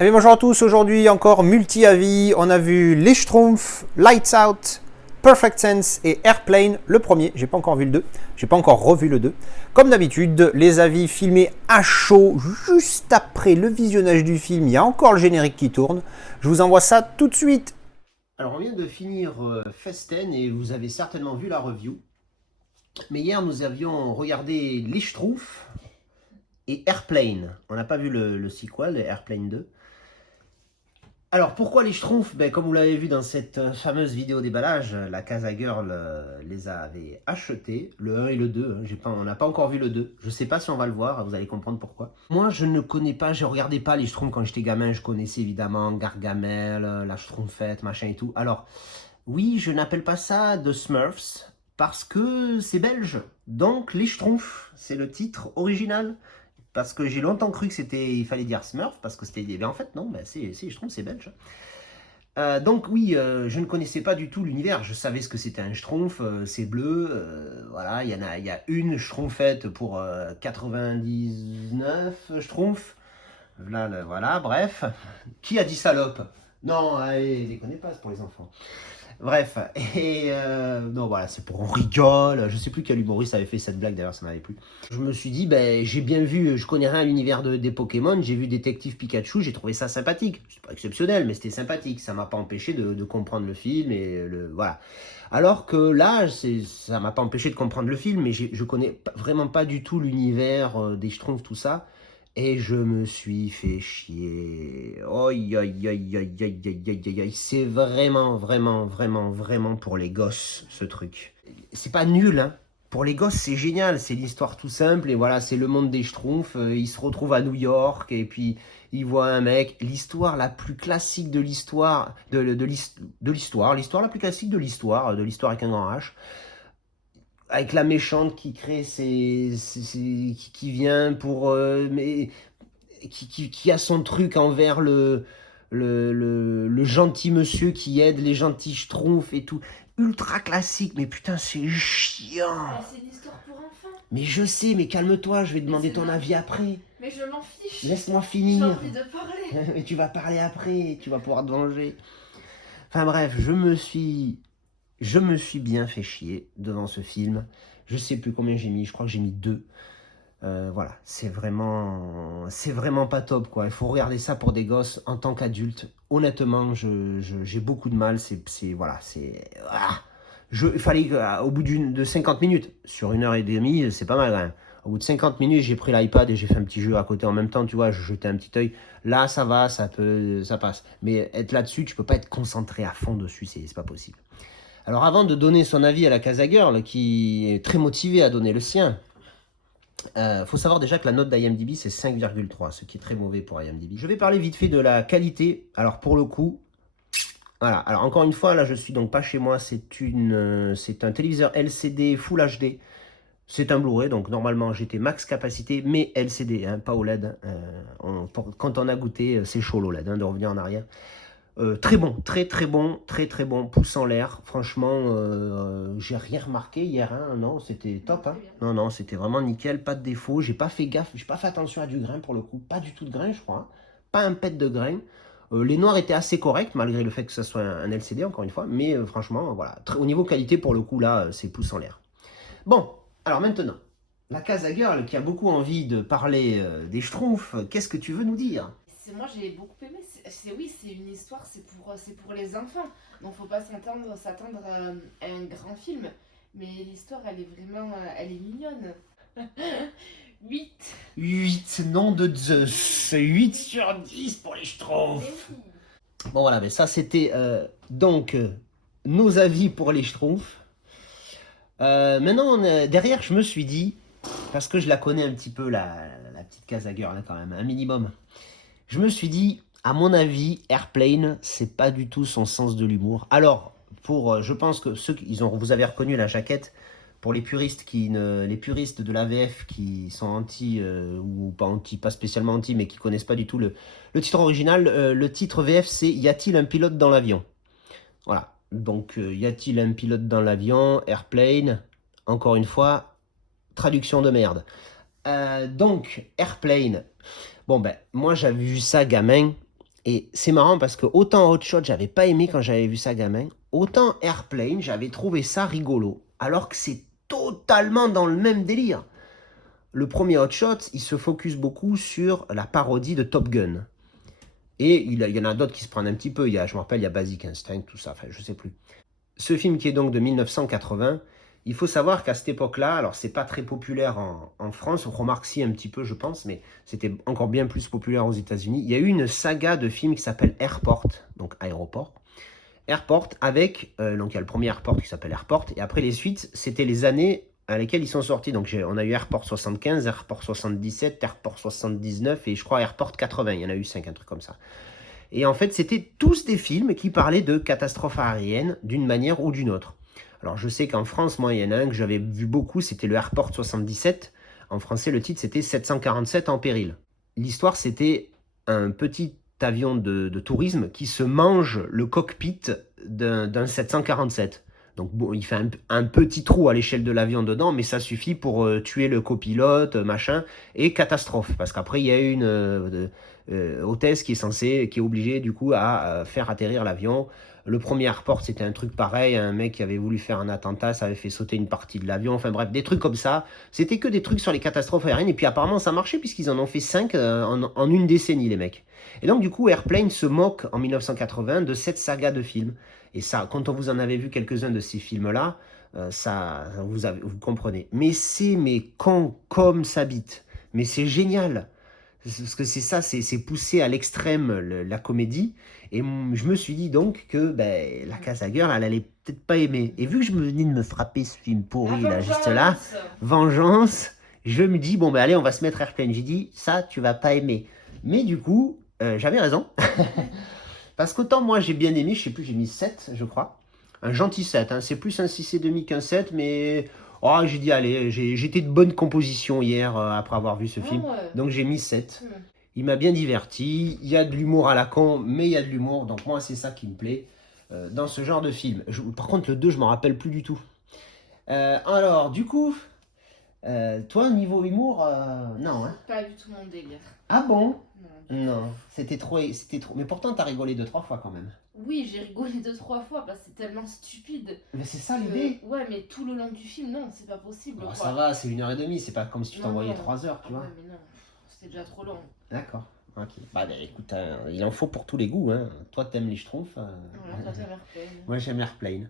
Eh bien, bonjour à tous, aujourd'hui encore multi-avis. On a vu Les Schtroumpfs, Lights Out, Perfect Sense et Airplane, le premier. J'ai pas encore vu le 2, j'ai pas encore revu le 2. Comme d'habitude, les avis filmés à chaud, juste après le visionnage du film. Il y a encore le générique qui tourne. Je vous envoie ça tout de suite. Alors, on vient de finir Festen et vous avez certainement vu la review. Mais hier, nous avions regardé Les Schtroumpfs et Airplane. On n'a pas vu le sequel, Airplane 2. Alors, pourquoi les Schtroumpfs? Comme vous l'avez vu dans cette fameuse vidéo déballage, la Casa Girl les avait achetés, le 1 et le 2. On n'a pas encore vu le 2. Je ne sais pas si on va le voir, vous allez comprendre pourquoi. Moi, je ne connais pas, je ne regardais pas les Schtroumpfs quand j'étais gamin. Je connaissais évidemment Gargamel, la Schtroumpfette, machin et tout. Alors, oui, je n'appelle pas ça de Smurfs parce que c'est belge. Donc, les Schtroumpfs, c'est le titre original. Parce que j'ai longtemps cru que il fallait dire Smurf, parce que c'était... Mais en fait, non, je trouve que c'est belge. Donc oui, je ne connaissais pas du tout l'univers. Je savais ce que c'était un schtroumpf, c'est bleu. Voilà, il y a une schtroumpfette pour 99 schtroumpfs. Voilà, bref. Qui a dit salope? Non, allez, déconnez pas, c'est pour les enfants. Bref, et non voilà, c'est pour on rigole. Je sais plus quel humoriste avait fait cette blague, d'ailleurs ça m'avait plu. Je me suis dit, j'ai bien vu, je connais rien à l'univers des Pokémon, j'ai vu Détective Pikachu, j'ai trouvé ça sympathique. C'est pas exceptionnel, mais c'était sympathique. Ça m'a pas empêché de comprendre le film et voilà. Alors que là, ça m'a pas empêché de comprendre le film, mais je connais vraiment pas du tout l'univers des Schtroumpfs, tout ça. Et je me suis fait chier. Aïe, aïe, aïe, aïe, aïe, aïe, aïe, aïe, aïe. C'est vraiment, vraiment, vraiment, vraiment pour les gosses, ce truc. C'est pas nul, hein. Pour les gosses, c'est génial. C'est l'histoire tout simple. Et voilà, c'est le monde des Schtroumpfs. Ils se retrouvent à New York. Et puis, ils voient un mec. L'histoire la plus classique de l'histoire. De l'histoire. L'histoire la plus classique de l'histoire. De l'histoire avec un grand H, avec la méchante qui crée qui vient pour mais qui a son truc envers le gentil monsieur qui aide les gentils schtroumpfs et tout, ultra classique. Mais putain, c'est chiant. C'est une histoire pour enfants. Mais je sais, mais calme-toi, je vais demander ton avis après. Mais je m'en fiche. Laisse-moi J'ai finir. envie de parler. Mais tu vas parler après, tu vas pouvoir te venger. Enfin bref, je me suis bien fait chier devant ce film. Je sais plus combien j'ai mis, je crois que j'ai mis 2. Voilà, c'est vraiment pas top, quoi. Il faut regarder ça pour des gosses en tant qu'adulte. Honnêtement, j'ai beaucoup de mal. Voilà, il fallait au bout de 50 minutes, sur 1 heure et demie, c'est pas mal, hein. Au bout de 50 minutes, j'ai pris l'iPad et j'ai fait un petit jeu à côté en même temps, tu vois, je jetais un petit œil. Là, ça va, ça passe. Mais être là-dessus, tu peux pas être concentré à fond dessus, c'est pas possible. Alors avant de donner son avis à la Casa Girl, qui est très motivée à donner le sien, faut savoir déjà que la note d'IMDb c'est 5,3, ce qui est très mauvais pour IMDb. Je vais parler vite fait de la qualité. Alors pour le coup, voilà. Alors encore une fois, là je suis donc pas chez moi, c'est un téléviseur LCD Full HD. C'est un Blu-ray, donc normalement j'étais max capacité, mais LCD, hein, pas OLED. Quand on a goûté, c'est chaud l'OLED, hein, de revenir en arrière. Très bon, très très bon, très très bon, pouce en l'air. Franchement, j'ai rien remarqué hier, hein. Non, c'était top, hein. Non, non, c'était vraiment nickel, pas de défaut. J'ai pas fait gaffe, j'ai pas fait attention à du grain pour le coup, pas du tout de grain, je crois, hein. Pas un pet de grain. Les noirs étaient assez corrects, malgré le fait que ce soit un LCD, encore une fois. Mais franchement, voilà, au niveau qualité, pour le coup, là, c'est pouce en l'air. Bon, alors maintenant, la Casa Girl qui a beaucoup envie de parler des Schtroumpfs, qu'est-ce que tu veux nous dire? Moi j'ai beaucoup aimé. Oui, c'est une histoire, c'est pour les enfants. Donc faut pas s'attendre à un grand film. Mais l'histoire, elle est vraiment, elle est mignonne. 8. 8, nom de Zeus. 8 sur 10 pour les Schtroumpfs. Bon voilà, mais ça c'était donc nos avis pour les Schtroumpfs. Maintenant, derrière, je me suis dit, parce que je la connais un petit peu, la petite Casa Girl, là, quand même, un minimum. Je me suis dit, à mon avis, Airplane, c'est pas du tout son sens de l'humour. Alors, je pense que vous avez reconnu la jaquette. Pour les puristes les puristes de l'AVF qui sont anti ou pas anti, pas spécialement anti, mais qui connaissent pas du tout le titre original. Le titre VF, c'est Y a-t-il un pilote dans l'avion? Voilà. Donc, y a-t-il un pilote dans l'avion? Airplane. Encore une fois, traduction de merde. Donc, Airplane. Bon, moi, j'avais vu ça gamin. Et c'est marrant parce que autant Hot Shot, j'avais pas aimé quand j'avais vu ça gamin, autant Airplane, j'avais trouvé ça rigolo. Alors que c'est totalement dans le même délire. Le premier Hot Shot, il se focus beaucoup sur la parodie de Top Gun. Et il y en a d'autres qui se prennent un petit peu. Je me rappelle, il y a Basic Instinct, tout ça, enfin, je sais plus. Ce film qui est donc de 1980, il faut savoir qu'à cette époque-là, alors c'est pas très populaire en France, on remarque si un petit peu, je pense, mais c'était encore bien plus populaire aux États-Unis. Il y a eu une saga de films qui s'appelle Airport, donc aéroport. Airport avec, donc il y a le premier Airport qui s'appelle Airport, et après les suites, c'était les années à lesquelles ils sont sortis. Donc on a eu Airport 75, Airport 77, Airport 79 et je crois Airport 80. Il y en a eu 5, un truc comme ça. Et en fait, c'était tous des films qui parlaient de catastrophes aériennes d'une manière ou d'une autre. Alors je sais qu'en France, moi, il y en a un que j'avais vu beaucoup, c'était le Airport 77. En français, le titre, c'était 747 en péril. L'histoire, c'était un petit avion de tourisme qui se mange le cockpit d'un 747. Donc bon, il fait un petit trou à l'échelle de l'avion dedans, mais ça suffit pour tuer le copilote, machin, et catastrophe. Parce qu'après, il y a une hôtesse qui est obligée du coup à faire atterrir l'avion. Le premier Airport, c'était un truc pareil, un mec qui avait voulu faire un attentat, ça avait fait sauter une partie de l'avion, enfin bref, des trucs comme ça. C'était que des trucs sur les catastrophes aériennes, et puis apparemment ça marchait puisqu'ils en ont fait 5 en une décennie, les mecs. Et donc du coup, Airplane se moque en 1980 de cette saga de films. Et ça, quand on vous en avait vu quelques-uns de ces films-là, vous comprenez. Mais con comme ça bite. Mais c'est génial. Parce que c'est ça, c'est poussé à l'extrême la comédie. Et je me suis dit donc que la Casa Girl, elle allait peut-être pas aimer. Et vu que je me venais de me frapper ce film pourri, là, juste là, Vengeance, je me dis, bon, allez, on va se mettre Airplane. J'ai dit, ça, tu vas pas aimer. Mais du coup, j'avais raison. Parce qu'autant moi, j'ai bien aimé, je sais plus, j'ai mis 7, je crois. Un gentil 7, hein. C'est plus un 6,5 qu'un 7, mais oh, j'ai dit, allez, j'étais de bonne composition hier après avoir vu ce film. Donc j'ai mis 7. Il m'a bien diverti. Il y a de l'humour à la con, mais il y a de l'humour. Donc moi, c'est ça qui me plaît dans ce genre de film. Par contre, le 2, je m'en rappelle plus du tout. Alors, du coup, toi, niveau humour, non. Hein. Pas du tout mon délire. Ah bon? Non. Non, c'était trop. Mais pourtant, t'as rigolé 2-3 fois quand même. Oui, j'ai rigolé 2-3 fois parce que c'est tellement stupide. Mais c'est ça l'idée. Ouais, mais tout le long du film, non, c'est pas possible. Oh, ça va, c'est 1h30, c'est pas comme si tu t'envoyais 3 heures, tu vois. Ouais, mais non, c'était déjà trop long. D'accord. Ok. Écoute, il en faut pour tous les goûts. Hein. Toi, t'aimes les Schtroumpfs. Voilà, toi, t'aimes Airplane. Moi, j'aime Airplane.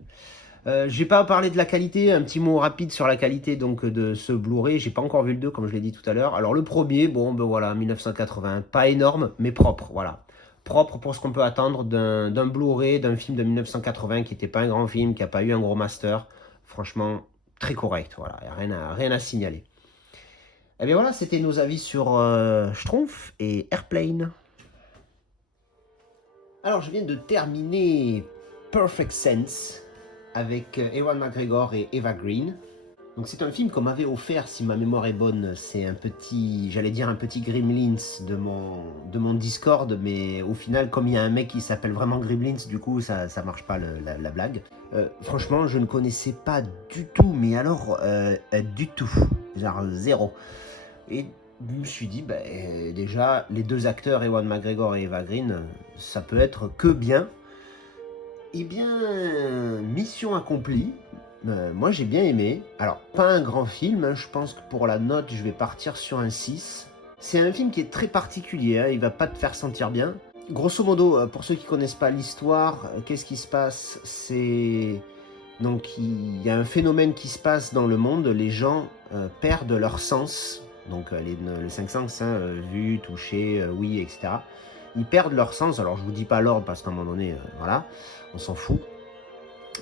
J'ai pas parlé de la qualité, un petit mot rapide sur la qualité donc de ce Blu-ray. J'ai pas encore vu le 2 comme je l'ai dit tout à l'heure. Alors le premier, bon voilà, 1980, pas énorme mais propre, voilà. Propre pour ce qu'on peut attendre d'un Blu-ray, d'un film de 1980 qui n'était pas un grand film, qui n'a pas eu un gros master. Franchement, très correct, voilà, rien à signaler. Et bien voilà, c'était nos avis sur Schtroumpf et Airplane. Alors je viens de terminer Perfect Sense avec Ewan McGregor et Eva Green. Donc c'est un film qu'on m'avait offert, si ma mémoire est bonne, c'est un petit, j'allais dire un petit Gremlins de mon Discord, mais au final, comme il y a un mec qui s'appelle vraiment Gremlins, du coup ça marche pas la blague. Franchement, je ne connaissais pas du tout, mais alors du tout, genre zéro. Et je me suis dit, déjà, les deux acteurs, Ewan McGregor et Eva Green, ça peut être que bien. Eh bien, mission accomplie. Moi, j'ai bien aimé. Alors, pas un grand film. Hein, je pense que pour la note, je vais partir sur un 6. C'est un film qui est très particulier. Hein, il va pas te faire sentir bien. Grosso modo, pour ceux qui connaissent pas l'histoire, qu'est-ce qui se passe? Donc, il y a un phénomène qui se passe dans le monde. Les gens perdent leur sens. Donc, les 5 sens, hein, vue, toucher, ouïe, etc. Ils perdent leur sens. Alors, je vous dis pas l'ordre parce qu'à un moment donné, voilà, on s'en fout.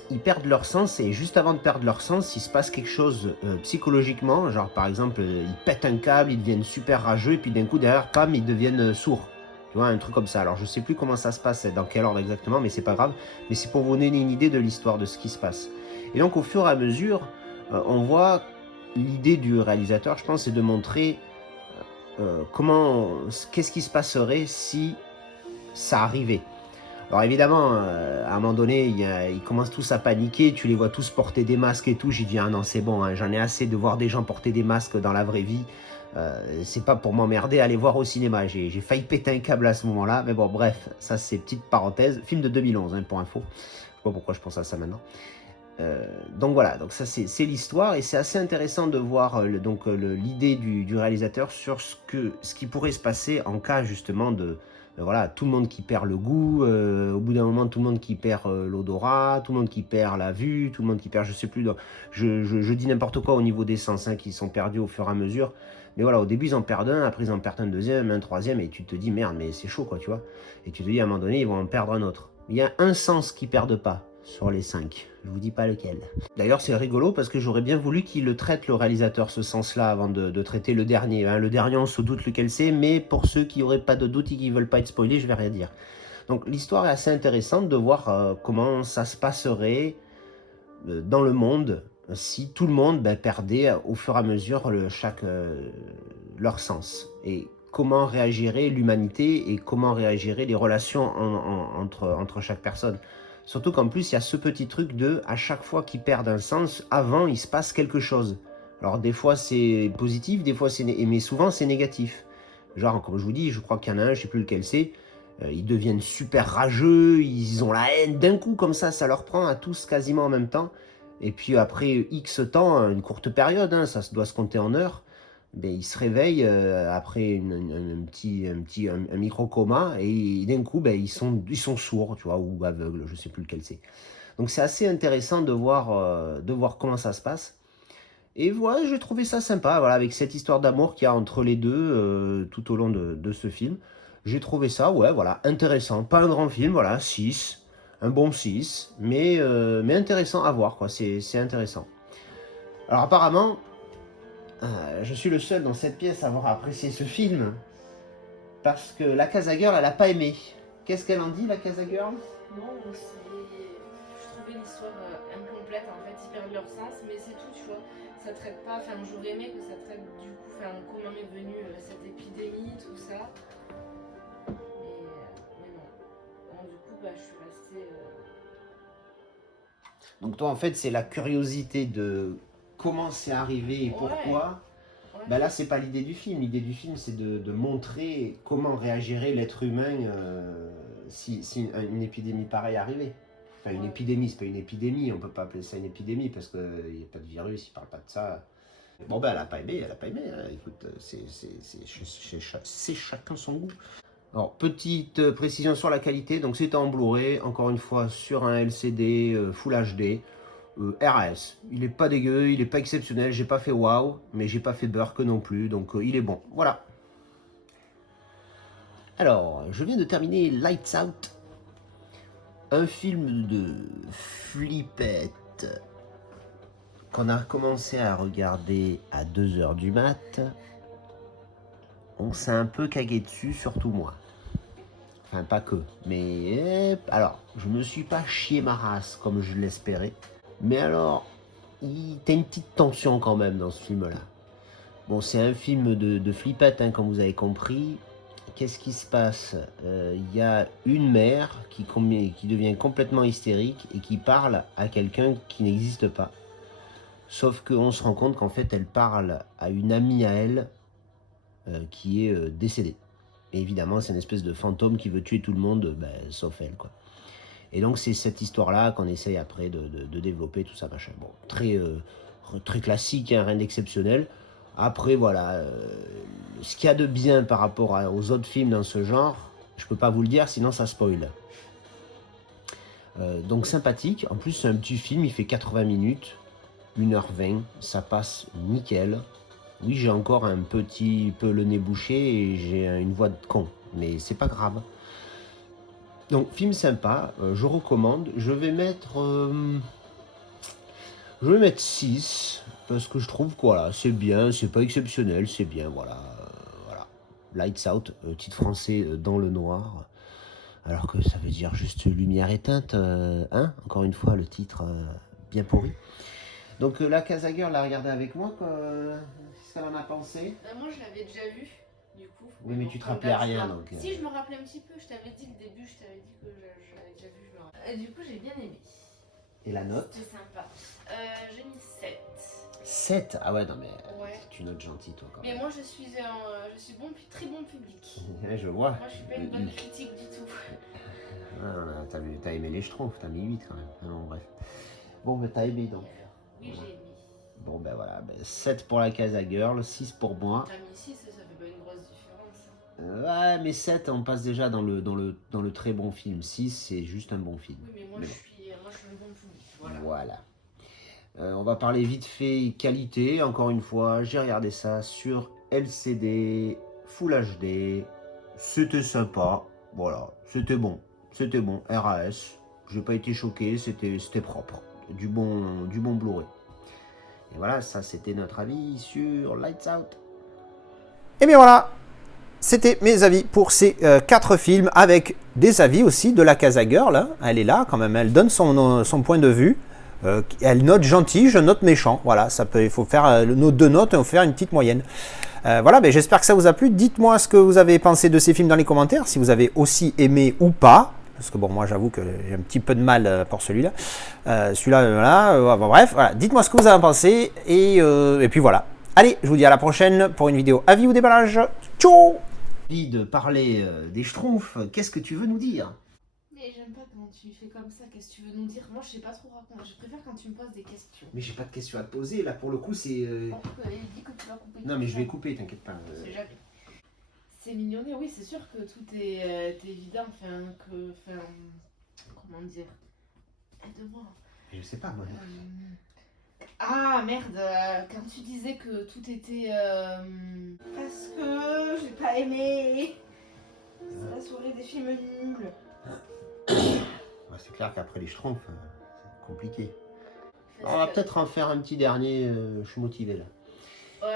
Ils perdent leur sens et juste avant de perdre leur sens, il se passe quelque chose psychologiquement. Genre, par exemple, ils pètent un câble, ils deviennent super rageux et puis d'un coup, derrière, pam, ils deviennent sourds. Tu vois, un truc comme ça. Alors, je sais plus comment ça se passe, dans quel ordre exactement, mais c'est pas grave. Mais c'est pour vous donner une idée de l'histoire, de ce qui se passe. Et donc, au fur et à mesure, on voit l'idée du réalisateur, je pense, c'est de montrer qu'est-ce qui se passerait si ça arrivait. Alors évidemment, à un moment donné, ils commencent tous à paniquer, tu les vois tous porter des masques et tout. J'ai dit, ah non, c'est bon, hein, j'en ai assez de voir des gens porter des masques dans la vraie vie. C'est pas pour m'emmerder à aller voir au cinéma. J'ai failli péter un câble à ce moment-là. Mais bon, bref, ça c'est petite parenthèse. Film de 2011, hein, pour info. Je sais pas pourquoi je pense à ça maintenant. Donc voilà, donc ça c'est l'histoire. Et c'est assez intéressant de voir l'idée du réalisateur sur ce qui pourrait se passer en cas justement de... voilà, tout le monde qui perd le goût, au bout d'un moment tout le monde qui perd l'odorat, tout le monde qui perd la vue, tout le monde qui perd, je sais plus, je dis n'importe quoi au niveau des sens, hein, qui sont perdus au fur et à mesure. Mais voilà, au début ils en perdent un, après ils en perdent un deuxième, un troisième, et tu te dis merde, mais c'est chaud quoi, tu vois. Et tu te dis à un moment donné, ils vont en perdre un autre. Il y a un sens qu'ils perdent pas sur les 5. Je vous dis pas lequel. D'ailleurs, c'est rigolo parce que j'aurais bien voulu qu'il le traite, le réalisateur, ce sens-là, avant de traiter le dernier. Hein. Le dernier, on se doute lequel c'est, mais pour ceux qui n'auraient pas de doute et qui ne veulent pas être spoilés, je vais rien dire. Donc l'histoire est assez intéressante de voir comment ça se passerait dans le monde si tout le monde perdait au fur et à mesure leur sens. Et comment réagirait l'humanité et comment réagiraient les relations entre chaque personne. Surtout qu'en plus, il y a ce petit truc de, à chaque fois qu'ils perdent un sens, avant, il se passe quelque chose. Alors des fois c'est positif, des fois mais souvent c'est négatif. Genre, comme je vous dis, je crois qu'il y en a un, je sais plus lequel c'est, ils deviennent super rageux, ils ont la haine d'un coup comme ça leur prend à tous quasiment en même temps. Et puis après X temps, une courte période, hein, ça doit se compter en heures, ben, ils se réveillent après un micro-coma et d'un coup ben, ils sont sourds, tu vois, ou aveugles, je sais plus lequel c'est. Donc c'est assez intéressant de voir comment ça se passe. Et voilà, j'ai trouvé ça sympa, voilà, avec cette histoire d'amour qu'il y a entre les deux tout au long de ce film. J'ai trouvé ça, ouais, voilà, intéressant. Pas un grand film, voilà, 6, un bon 6, mais intéressant à voir, quoi, c'est intéressant. Alors apparemment, je suis le seul dans cette pièce à avoir apprécié ce film, parce que la Casa Girl, elle a pas aimé. Qu'est-ce qu'elle en dit, la Casa Girl? Non, je trouvais l'histoire incomplète en fait, ils perdent leur sens, mais c'est tout, tu vois. Ça traite pas, enfin j'aurais aimé que ça traite du coup, enfin comment est venue cette épidémie, tout ça. Mais non. Donc, du coup, je suis restée. Donc toi, en fait, c'est la curiosité de comment c'est arrivé et pourquoi. Ouais. Ben là, c'est pas l'idée du film. L'idée du film, c'est de montrer comment réagirait l'être humain si une épidémie pareille arrivait. Enfin, une épidémie, c'est pas une épidémie. On peut pas appeler ça une épidémie parce qu'il n'y a pas de virus, il parle pas de ça. Bon, ben, elle a pas aimé, elle a pas aimé. Hein. Écoute, c'est chacun son goût. Alors, petite précision sur la qualité. Donc, c'est en Blu-ray, encore une fois, sur un LCD Full HD. RAS, il est pas dégueu, il est pas exceptionnel, j'ai pas fait waouh, mais j'ai pas fait Burke non plus, donc il est bon, voilà. Alors, je viens de terminer Lights Out, un film de flippette qu'on a commencé à regarder à 2h du mat. On s'est un peu cagué dessus, surtout moi. Enfin, pas que, mais... alors, je me suis pas chié ma race comme je l'espérais, mais alors, t'as une petite tension quand même dans ce film-là. Bon, c'est un film de flippette, hein, comme vous avez compris. Qu'est-ce qui se passe? Y a une mère qui devient complètement hystérique et qui parle à quelqu'un qui n'existe pas. Sauf qu'on se rend compte qu'en fait, elle parle à une amie à elle qui est décédée. Et évidemment, c'est une espèce de fantôme qui veut tuer tout le monde, sauf elle, quoi. Et donc, c'est cette histoire-là qu'on essaye après de développer, tout ça, machin. Bon, très classique, hein, rien d'exceptionnel. Après, voilà, ce qu'il y a de bien par rapport aux autres films dans ce genre, je peux pas vous le dire, sinon ça spoil. Donc sympathique, en plus c'est un petit film, il fait 80 minutes, 1h20, ça passe nickel. Oui, j'ai encore un petit peu le nez bouché et j'ai une voix de con, mais c'est pas grave. Donc film sympa, je recommande, je vais mettre 6, parce que je trouve que voilà, c'est bien, c'est pas exceptionnel, c'est bien, voilà. Lights Out, titre français dans le noir, alors que ça veut dire juste lumière éteinte, hein, encore une fois, le titre bien pourri. Donc la Casa Girl l'a regardé avec moi, qu'est-ce qu'elle en a pensé? Moi, je l'avais déjà vu, du coup. Oui, mais tu te rappelais rien, donc... Si, je me rappelais un petit peu, je t'avais dit le début, je t'avais dit que je l'avais déjà vu, Et du coup, j'ai bien aimé. Et la note? C'était sympa. J'ai mis 7. 7? Ah ouais, non mais Ouais. tu notes gentil toi quand Mais même. moi je suis très bon public. Ouais, je vois. Moi je suis pas une bonne critique du tout. Ah, t'as aimé les Schtroumpfs, t'as mis 8 quand même. Ah non, bref. Bon, mais t'as aimé donc. Oui, j'ai aimé. Bon, ben voilà. 7 pour la Casa Girl, 6 pour moi. T'as mis 6, ça fait pas une grosse différence. Ouais, mais 7, on passe déjà dans le très bon film. 6, c'est juste un bon film. Oui, mais moi, Mais je bon. suis un bon public. Voilà. Voilà. On va parler vite fait qualité. Encore une fois, j'ai regardé ça sur LCD, Full HD. C'était sympa. Voilà, c'était bon. C'était bon. RAS. J'ai pas été choqué. C'était propre. Du bon Blu-ray. Et voilà, ça c'était notre avis sur Lights Out. Et bien voilà, c'était mes avis pour ces 4 films, avec des avis aussi de la Casa Girl. Hein. Elle est là quand même, elle donne son point de vue. Elle note gentil, je note méchant. Voilà, il faut faire nos 2 notes et on fait faire une petite moyenne. Voilà, ben, j'espère que ça vous a plu. Dites-moi ce que vous avez pensé de ces films dans les commentaires, si vous avez aussi aimé ou pas. Parce que bon, moi j'avoue que j'ai un petit peu de mal pour celui-là. Voilà, bref, voilà. Dites-moi ce que vous avez pensé et puis voilà. Allez, je vous dis à la prochaine pour une vidéo avis ou déballage. Ciao! De parler des Schtroumpfs, qu'est-ce que tu veux nous dire? Mais j'aime pas quand tu fais comme ça, qu'est-ce que tu veux nous dire? Moi, je sais pas trop raconter. Je préfère quand tu me poses des questions. Mais j'ai pas de questions à te poser, là pour le coup c'est... Bon, dis que tu vas couper. Non mais je vais couper, t'inquiète pas. C'est jamais. C'est mignonné, oui, c'est sûr que tout est évident, comment dire? Aide-moi. Je sais pas moi. Ah merde, quand tu disais que tout était... Parce que j'ai pas aimé. C'est la soirée des films nuls. C'est clair qu'après les Schtroumpfs, c'est compliqué. Alors, on va peut-être en faire un petit dernier, je suis motivé là.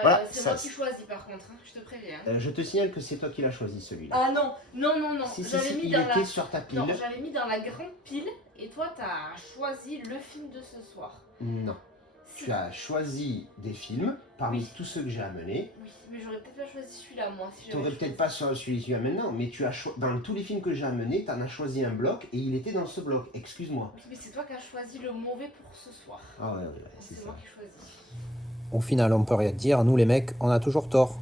Voilà, c'est moi qui choisis par contre, hein, je te préviens. Je te signale que c'est toi qui l'as choisi celui-là. Ah non, non. Si, j'avais mis il dans était la... sur ta pile. Non, j'avais mis dans la grande pile et toi t'as choisi le film de ce soir. Non. Si. Tu as choisi des films parmi tous ceux que j'ai amenés. Oui, mais j'aurais peut-être pas choisi celui-là moi. Si tu n'aurais peut-être pas celui-là maintenant, mais tu as dans tous les films que j'ai amenés, tu en as choisi un bloc et il était dans ce bloc. Excuse-moi. Oui, mais c'est toi qui as choisi le mauvais pour ce soir. Ah ouais, c'est ça. moi qui choisis. Au final, on peut rien dire, nous les mecs, on a toujours tort.